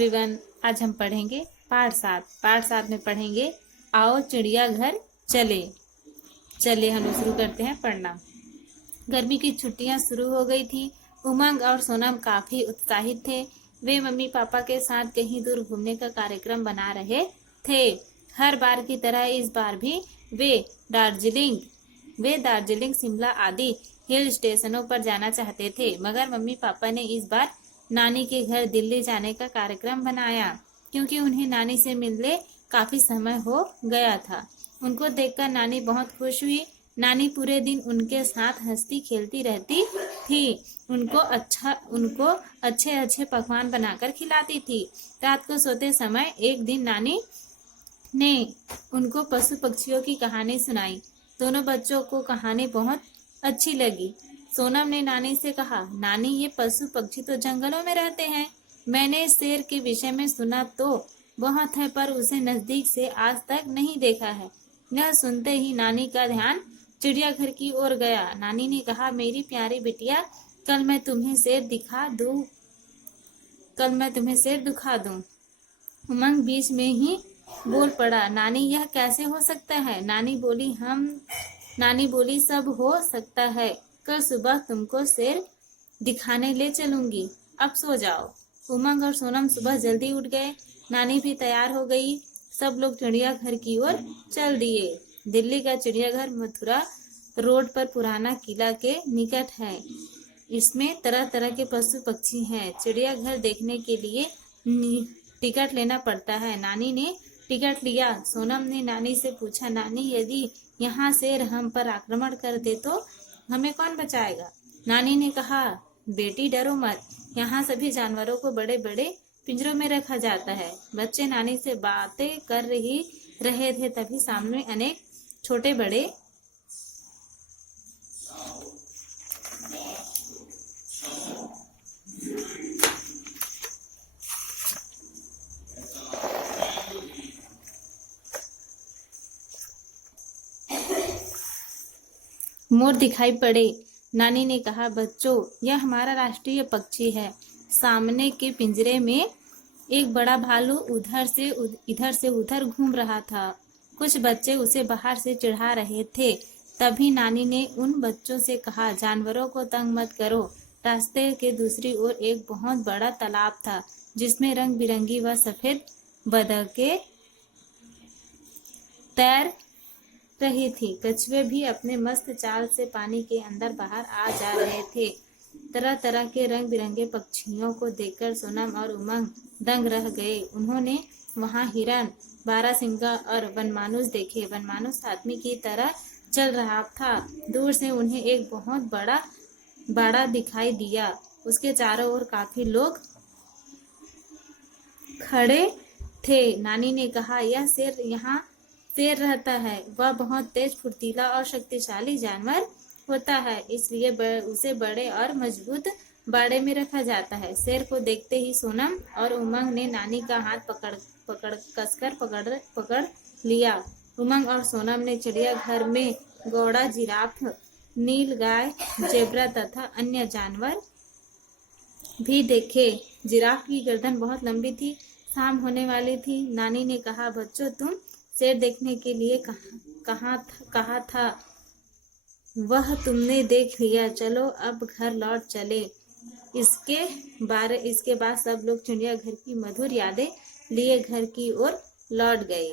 Everyone, आज हम पढ़ेंगे पाठ 7 में पढ़ेंगे आओ चिड़ियाघर चले। चलिए हम शुरू करते हैं पढ़ना। गर्मी की छुट्टियां शुरू हो गई थी। उमंग और सोनम काफी उत्साहित थे। वे मम्मी पापा के साथ कहीं दूर घूमने का कार्यक्रम बना रहे थे। हर बार की तरह इस बार भी वे दार्जिलिंग शिमला आदि हिल स्टेशनों पर जाना चाहते थे, मगर मम्मी पापा ने इस बार नानी के घर दिल्ली जाने का कार्यक्रम बनाया, क्योंकि उन्हें नानी से मिलने काफी समय हो गया था। उनको देखकर नानी बहुत खुश हुई। नानी पूरे दिन उनके साथ हंसती खेलती रहती थी। उनको अच्छे अच्छे पकवान बनाकर खिलाती थी। रात को सोते समय एक दिन नानी ने उनको पशु पक्षियों की कहानी सुनाई। दोनों बच्चों को कहानी बहुत अच्छी लगी। सोनम ने नानी से कहा, नानी, ये पशु पक्षी तो जंगलों में रहते हैं। मैंने शेर के विषय में सुना तो बहुत है, पर उसे नजदीक से आज तक नहीं देखा है। यह सुनते ही नानी का ध्यान चिड़ियाघर की ओर गया। नानी ने कहा, मेरी प्यारी बिटिया, कल मैं तुम्हें शेर दिखा दूं। उमंग बीच में ही बोल पड़ा, नानी, यह कैसे हो सकता है? नानी बोली सब हो सकता है। कल सुबह तुमको शेर दिखाने ले चलूंगी। अब सो जाओ। उमंग और सोनम सुबह जल्दी उठ गए। नानी भी तैयार हो गई। सब लोग चिड़ियाघर की ओर चल दिए। दिल्ली का चिड़ियाघर मथुरा रोड पर पुराना किला के निकट है। इसमें तरह तरह के पशु पक्षी हैं। चिड़ियाघर देखने के लिए टिकट लेना पड़ता है। नानी ने टिकट लिया। सोनम ने नानी से पूछा, नानी, यदि यहाँ शेर हम पर आक्रमण कर दे तो हमें कौन बचाएगा? नानी ने कहा, बेटी, डरो मत। यहाँ सभी जानवरों को बड़े बड़े पिंजरों में रखा जाता है। बच्चे नानी से बातें कर रहे थे, तभी सामने अनेक छोटे बड़े मोर दिखाई पड़े। नानी ने कहा, बच्चों, यह हमारा राष्ट्रीय पक्षी है। सामने के पिंजरे में एक बड़ा भालू इधर से उधर घूम रहा था। कुछ बच्चे उसे बाहर से चिढ़ा रहे थे। तभी नानी ने उन बच्चों से कहा, जानवरों को तंग मत करो। रास्ते के दूसरी ओर एक बहुत बड़ा तालाब था, जिसमें रंग बिरंगी व सफेद बतखें तैर रही थी। कछुए भी अपने मस्त चाल से पानी के अंदर बाहर आ जा रहे थे। तरह तरह के रंग बिरंगे पक्षियों को देखकर सोनम और उमंग दंग रह गए। उन्होंने वहां हिरन, बारहसिंगा और वनमानुष देखे। वनमानुष आदमी की तरह चल रहा था। दूर से उन्हें एक बहुत बड़ा बाड़ा दिखाई दिया। उसके चारों ओर काफी लोग खड़े थे। नानी ने कहा, यह शेर यहाँ शेर रहता है। वह बहुत तेज, फुर्तीला और शक्तिशाली जानवर होता है, इसलिए उसे बड़े और मजबूत बाड़े में रखा जाता है। शेर को देखते ही सोनम और उमंग ने नानी का हाथ कसकर पकड़ लिया। उमंग और सोनम ने चिड़ियाघर में घोड़ा, जिराफ, नीलगाय, जेब्रा तथा अन्य जानवर भी देखे। जिराफ की गर्दन बहुत लंबी थी। शाम होने वाली थी। नानी ने कहा, बच्चों, तुम शेर देखने के लिए कहा था, वह तुमने देख लिया। चलो अब घर लौट चले। इसके बाद सब लोग चिड़ियाघर की मधुर यादें लिए घर की ओर लौट गए।